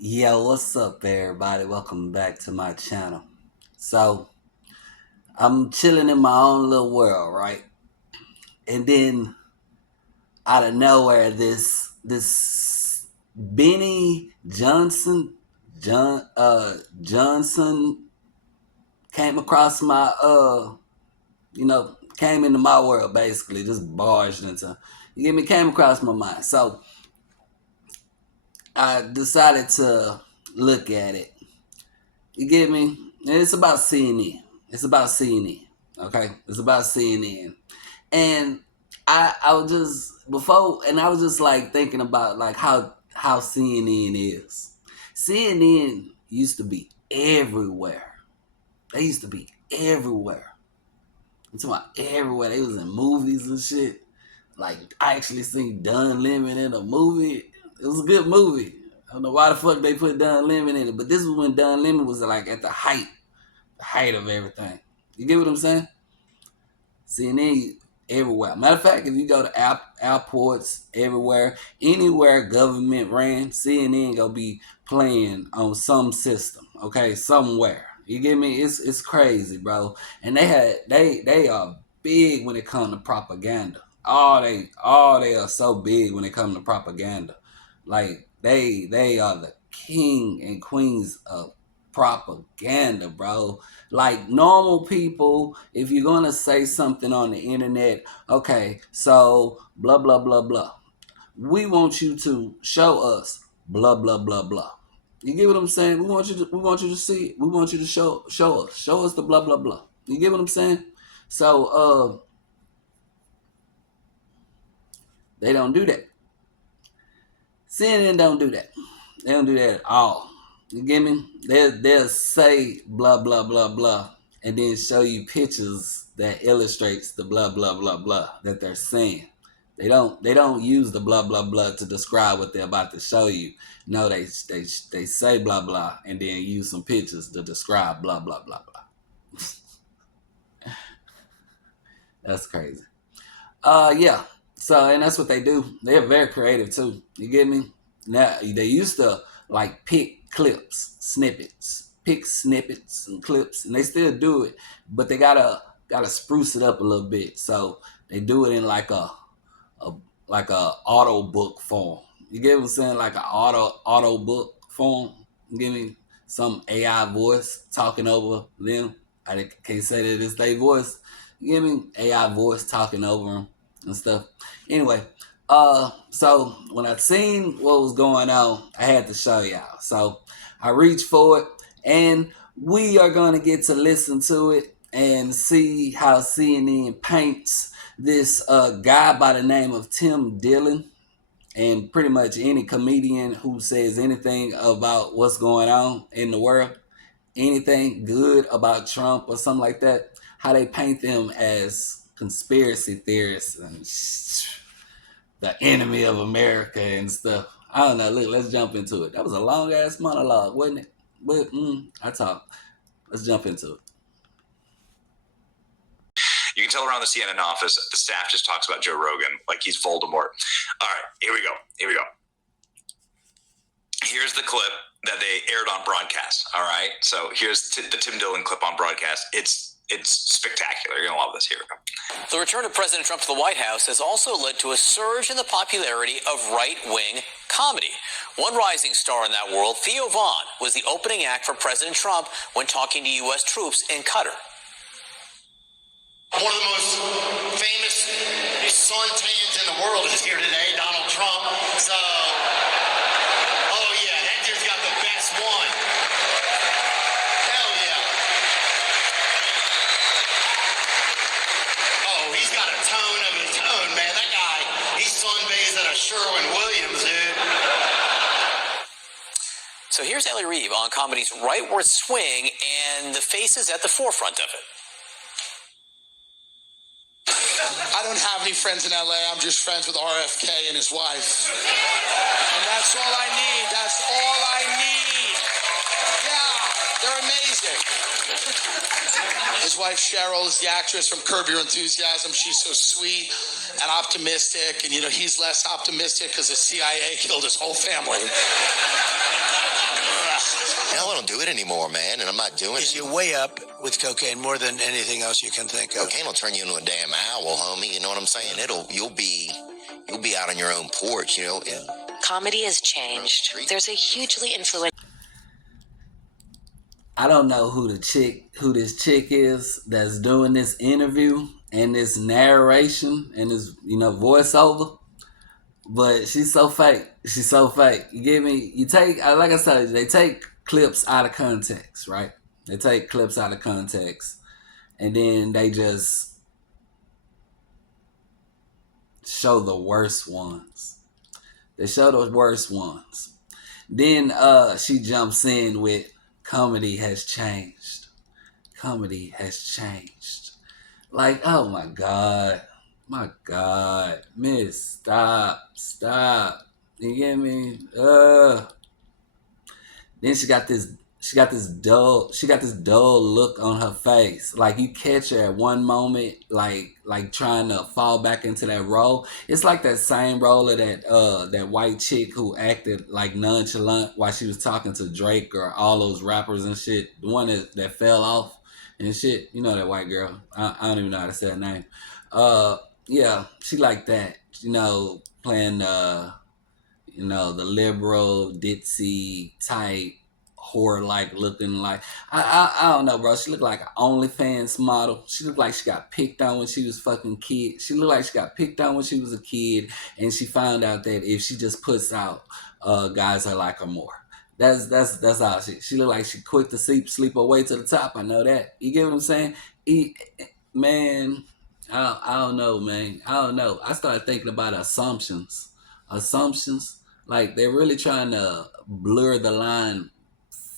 Yo, what's up, everybody? Welcome back to my channel. So, I'm chilling in my own little world, right? And then, out of nowhere, this Benny Johnson came across my came into my world basically, just barged into. You get me? Came across my mind. So I decided to look at it. You get me? It's about CNN. It's about CNN. Okay? It's about CNN. And I was just before and I was just like thinking about like how CNN is. CNN used to be everywhere. They used to be everywhere. I'm talking about everywhere. They was in movies and shit. Like I actually seen Don Lemon in a movie. It was a good movie. I don't know why the fuck they put Don Lemon in it, but this was when Don Lemon was like at the height of everything. You get what I'm saying? CNN everywhere. Matter of fact, if you go to airports everywhere, anywhere government ran, CNN gonna be playing on some system. Okay, somewhere. You get me? It's crazy, bro. And they are big when it comes to propaganda. They are so big when it comes to propaganda. Like they are the king and queens of propaganda, bro. Like normal people, if you're gonna say something on the internet, okay, so blah blah blah blah. We want you to show us blah blah blah blah. You get what I'm saying? We want you to see it. We want you to show us the blah blah blah. You get what I'm saying? So they don't do that. CNN don't do that. They don't do that at all. You get me? They'll say blah blah blah blah and then show you pictures that illustrates the blah blah blah blah that they're saying. They don't use the blah blah blah to describe what they're about to show you. No, they say blah blah and then use some pictures to describe blah blah blah blah. That's crazy. Yeah. So and that's what they do. They're very creative too. You get me? Now they used to like pick clips, pick snippets and clips, and they still do it, but they gotta spruce it up a little bit. So they do it in a like a auto book form. You get what I'm saying? Like an auto book form. You get me? Some AI voice talking over them. I can't say that it's their voice. You get me? AI voice talking over them and stuff. Anyway, so when I seen what was going on, I had to show y'all. So I reached for it, and we are gonna get to listen to it and see how CNN paints this guy by the name of Tim Dillon, and pretty much any comedian who says anything about what's going on in the world, anything good about Trump or something like that, how they paint them as conspiracy theorists and the enemy of America and stuff. I don't know. Look, let's jump into it. That was a long ass monologue, wasn't it? But I talk. Let's jump into it. You can tell around the CNN office, the staff just talks about Joe Rogan like he's Voldemort. All right, here we go. Here's the clip that they aired on broadcast. All right, so here's the Tim Dillon clip on broadcast. It's spectacular. You're gonna love this. Here we go. The return of President Trump to the White House has also led to a surge in the popularity of right-wing comedy. One rising star in that world, Theo Von, was the opening act for President Trump when talking to U.S. troops in Qatar. One of the most famous suntans in the world is here today, Donald Trump. So, oh yeah, that dude's got the best one. Hell yeah. Oh, he's got a tone of his own, man. That guy, he sunbathes at a Sherwin-Williams, dude. So here's Ellie Reeve on comedy's rightward swing and the faces at the forefront of it. I don't have any friends in LA. I'm just friends with RFK and his wife. And that's all I need. That's all I need. Yeah, they're amazing. His wife Cheryl is the actress from Curb Your Enthusiasm. She's so sweet and optimistic. And, you know, he's less optimistic because the CIA killed his whole family. I don't do it anymore, man, and I'm not doing it. You're way up with cocaine more than anything else you can think of. Cocaine will turn you into a damn owl, homie. You know what I'm saying? You'll be out on your own porch, you know. Comedy has changed. There's a hugely influential. I don't know who this chick is that's doing this interview and this narration and this, voiceover. But she's so fake. She's so fake. You get me? You take, like I said, they take clips out of context, right? They take clips out of context. And then they just show the worst ones. They show the worst ones. Then she jumps in with, comedy has changed. Comedy has changed. Like, oh my God. My God. Miss, stop. You get me? Then she got this dull look on her face. Like, you catch her at one moment, like trying to fall back into that role. It's like that same role of that white chick who acted like nonchalant while she was talking to Drake or all those rappers and shit. The one that fell off and shit. You know that white girl. I don't even know how to say her name. Yeah, she like that. Playing the liberal ditzy type whore like looking like I don't know, bro. She looked like an OnlyFans model. She looked like she got picked on when she was fucking kid. She looked like she got picked on when she was a kid, and she found out that if she just puts out, guys that like her more. That's how she looked like she quick to sleep her way to the top. I know that. You get what I'm saying? Man, I don't know, man. I don't know. I started thinking about assumptions. Like, they're really trying to blur the line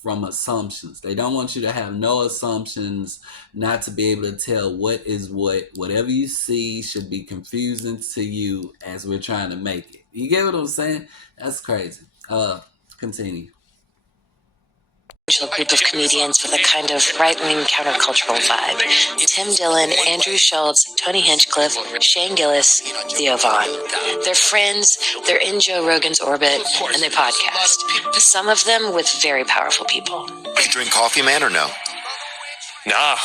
from assumptions. They don't want you to have no assumptions, not to be able to tell what is what. Whatever you see should be confusing to you as we're trying to make it. You get what I'm saying? That's crazy. Continue. Group of comedians with a kind of right-wing countercultural vibe. Tim Dillon, Andrew Schultz, Tony Hinchcliffe, Shane Gillis, Theo Vaughn. They're friends, they're in Joe Rogan's orbit, and they podcast. Some of them with very powerful people. You drink coffee, man, or no? Nah.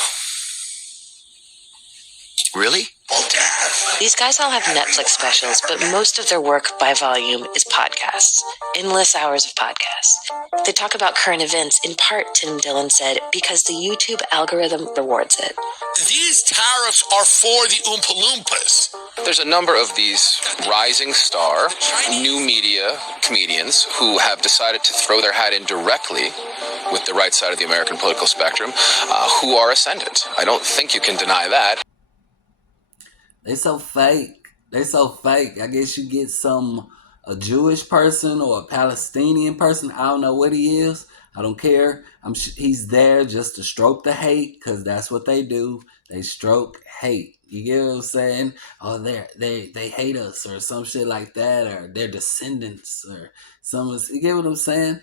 Really? These guys all have Netflix specials, but most of their work by volume is podcasts. Endless hours of podcasts. They talk about current events, in part, Tim Dillon said, because the YouTube algorithm rewards it. These tariffs are for the Oompa Loompas. There's a number of these rising star, new media comedians who have decided to throw their hat in directly with the right side of the American political spectrum, who are ascendant. I don't think you can deny that. They so fake. I guess you get a Jewish person or a Palestinian person. I don't know what he is. I don't care. He's there just to stroke the hate, because that's what they do. They stroke hate. You get what I'm saying? Oh, they hate us or some shit like that, or their descendants or some. You get what I'm saying?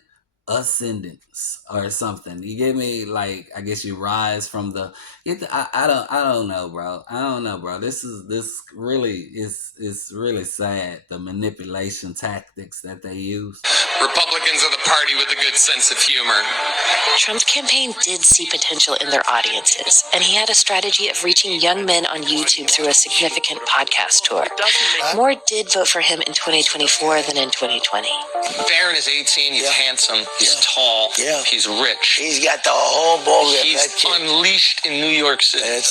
Ascendants or something. You get me? Like, I guess you rise from the. I don't know, bro. I don't know, bro. This really is really sad. The manipulation tactics that they use. Republicans are the party with a good sense of humor. Trump's campaign did see potential in their audiences, and he had a strategy of reaching young men on YouTube through a significant podcast tour. More did vote for him in 2024 than in 2020. Barron is 18. He's handsome. He's tall. Yeah. He's rich. He's got the whole ball. He's unleashed in New York City.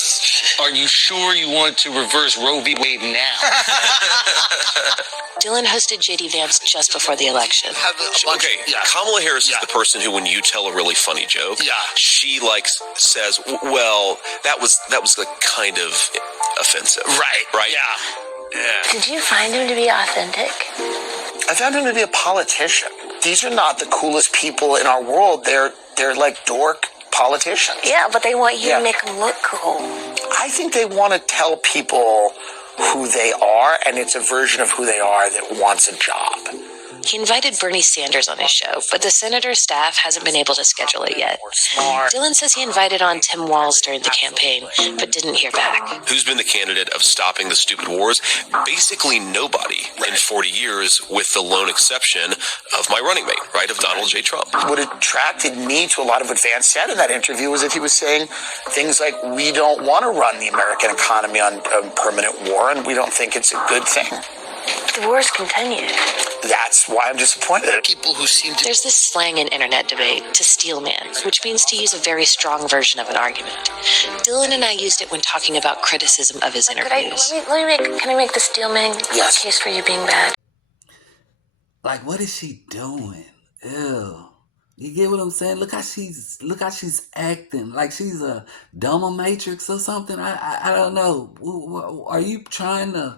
Are you sure you want to reverse Roe v. Wade now? Dylan hosted JD Vance just before the election. Okay, Kamala Harris is the person who, when you tell a really funny joke, she says, "Well, that was like kind of offensive." Right. Yeah. Did you find him to be authentic? I found him to be a politician. These are not the coolest people in our world. They're like dork politicians. Yeah, but they want you to make them look cool. I think they want to tell people who they are, and it's a version of who they are that wants a job. He invited Bernie Sanders on his show, but the senator's staff hasn't been able to schedule it yet. Dylan says he invited on Tim Walz during the campaign, but didn't hear back. Who's been the candidate of stopping the stupid wars? Basically nobody in 40 years, with the lone exception of my running mate, right, of Donald J. Trump. What attracted me to a lot of what Vance said in that interview was that he was saying things like, we don't want to run the American economy on permanent war, and we don't think it's a good thing. The wars continue. That's why I'm disappointed. People who seem to... There's this slang in internet debate, to steel man, which means to use a very strong version of an argument. Dylan and I used it when talking about criticism of his interviews. Can I make the steel man case for you being bad? Like, what is she doing? Ew. You get what I'm saying? Look how she's acting like she's a dominatrix or something. I don't know. Are you trying to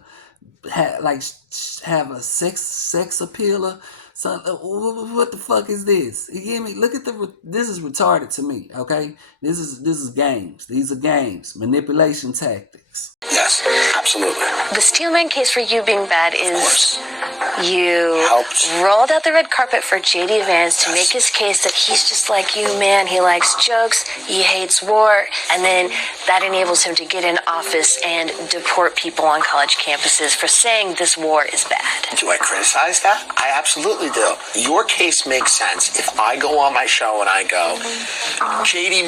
have a sex appeal or something? What the fuck is this? You get me? Look at this is retarded to me. Okay, this is games. These are games, manipulation tactics. Yes, absolutely. The Steelman case for you being bad is you helped. Rolled out the red carpet for J.D. Vance to make his case that he's just like you, man. He likes jokes, he hates war, and then that enables him to get in office and deport people on college campuses for saying this war is bad. Do I criticize that? I absolutely do. Your case makes sense if I go on my show and I go, JD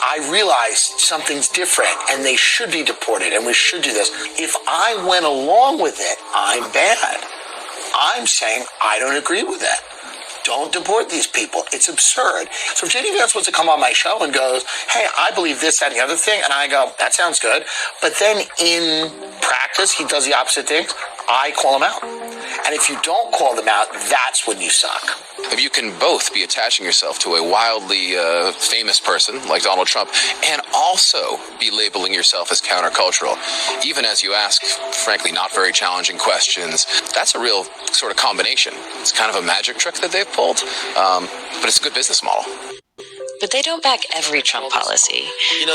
I realized something's different and they should be deported and we should do this. If I went along with it, I'm bad. I'm saying I don't agree with that. Don't deport these people. It's absurd. So if J.D. Vance wants to come on my show and goes, hey, I believe this, that, and the other thing, and I go, that sounds good. But then in practice, he does the opposite thing. I call him out. And if you don't call them out, that's when you suck. If you can both be attaching yourself to a wildly famous person like Donald Trump and also be labeling yourself as countercultural, even as you ask, frankly, not very challenging questions, that's a real sort of combination. It's kind of a magic trick that they've pulled, but it's a good business model. But they don't back every Trump policy.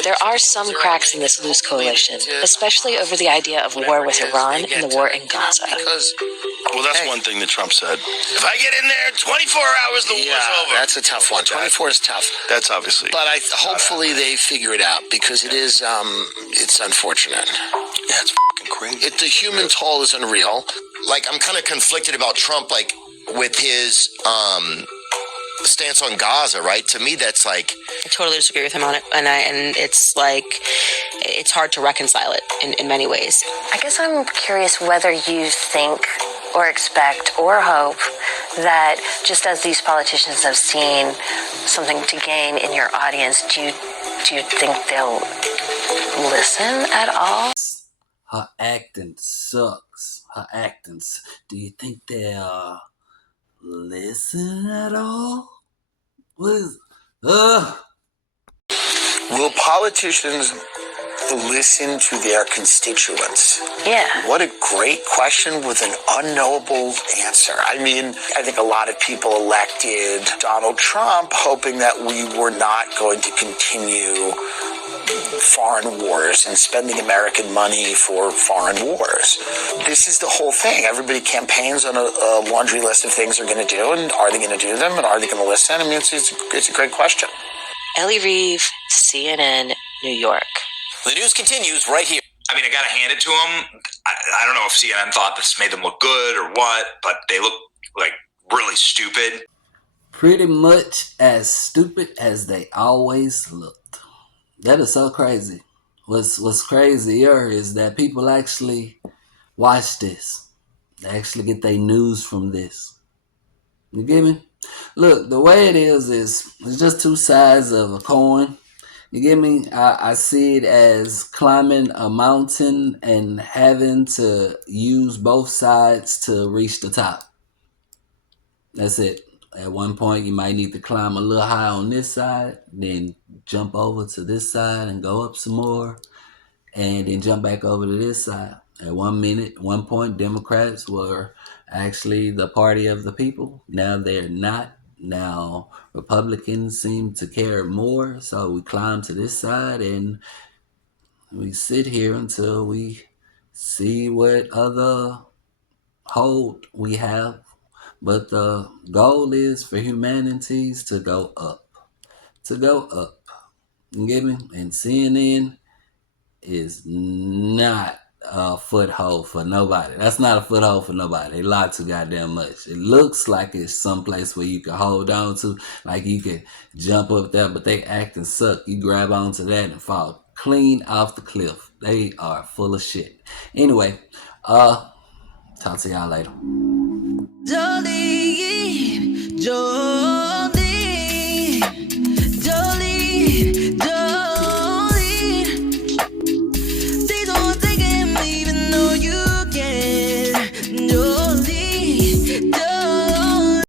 There are some cracks in this loose coalition, especially over the idea of war with Iran and the war in Gaza. Well, that's one thing that Trump said. If I get in there, 24 hours, the war's over. That's a tough one. 24 is tough. That's obviously. But hopefully they figure it out because it is, it's unfortunate. Yeah, it's fucking crazy. The human toll is unreal. Like, I'm kind of conflicted about Trump, like, with his, stance on Gaza, right? To me, that's like... I totally disagree with him on it, and it's like, it's hard to reconcile it in many ways. I guess I'm curious whether you think or expect or hope that just as these politicians have seen something to gain in your audience, do you think they'll listen at all? Her acting sucks. Do you think they'll listen at all? What is... Will politicians listen to their constituents? Yeah. What a great question with an unknowable answer. I mean, I think a lot of people elected Donald Trump hoping that we were not going to continue foreign wars and spending American money for foreign wars. This is the whole thing. Everybody campaigns on a laundry list of things they're going to do, and are they going to do them, and are they going to listen? I mean, it's a great question. Ellie Reeve, CNN, New York. The news continues right here. I mean, I gotta hand it to them. I don't know if CNN thought this made them look good or what, but they look like really stupid. Pretty much as stupid as they always looked. That is so crazy. What's crazier is that people actually watch this. They actually get their news from this. You get me? Look, the way it is it's just two sides of a coin. You get me? I see it as climbing a mountain and having to use both sides to reach the top. That's it. At one point, you might need to climb a little high on this side, then jump over to this side and go up some more, and then jump back over to this side. At one point, Democrats were actually the party of the people. Now they're not. Now Republicans seem to care more, so we climb to this side and we sit here until we see what other hold we have. But the goal is for humanities to go up. To go up. You get me? And CNN is not a foothold for nobody. That's not a foothold for nobody. They lie too goddamn much. It looks like it's someplace where you can hold on to, like you can jump up there, but they act and suck. You grab onto that and fall clean off the cliff. They are full of shit. Anyway, talk to y'all later. Jolene,